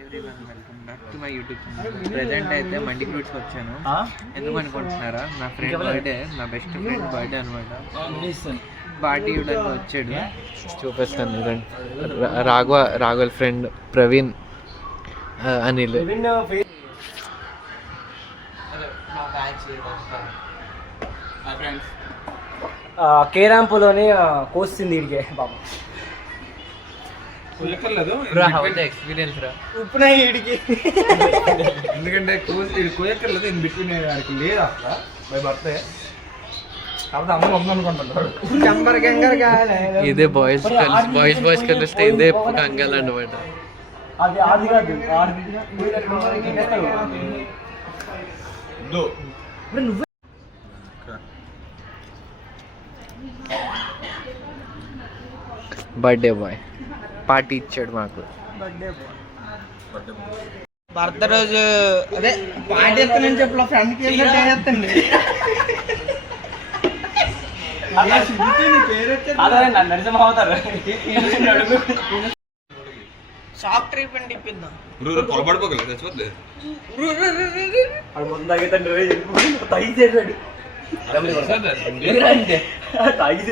Welcome back to my YouTube channel. Present అయితే మండి fruits వచ్చాను. ఎందుకు అనుకుంటున్నారా, నా ఫ్రెండ్ బర్త్డే, నా బెస్ట్ ఫ్రెండ్ బర్త్డే అనమాట. పార్టీ ఇవ్వడానికి వచ్చాడు. చూపిస్తాను. రాఘవల్ ఫ్రెండ్ ప్రవీణ్, అనిల్. కేరాంపులోని కోస్తుంది ఇడికే బాబు. ఎక్స్పీరియన్స్ రా ఉప్పున ఇడికి, ఎందుకంటే కోయక్కర్లేదు. నేను బిట్వీన్ వారికి లేదు అసలు బై బర్త్డే. కాబట్టి అందరూ వద్దు అనుకుంటున్నారు. ఇదే బాయ్స్ కలిస్తే ఇదే కంగాలు అనమాట. అది ఆది కాదు, నువ్వు బర్త్డే బాయ్ పార్టీ ఇచ్చాడు మాకు. భర్త రోజు అదే పార్టీ ఎత్తానని చెప్పి ఫ్రెండ్కి చేస్తండి. Shop treatment ఇప్పిద్దాం. తాగి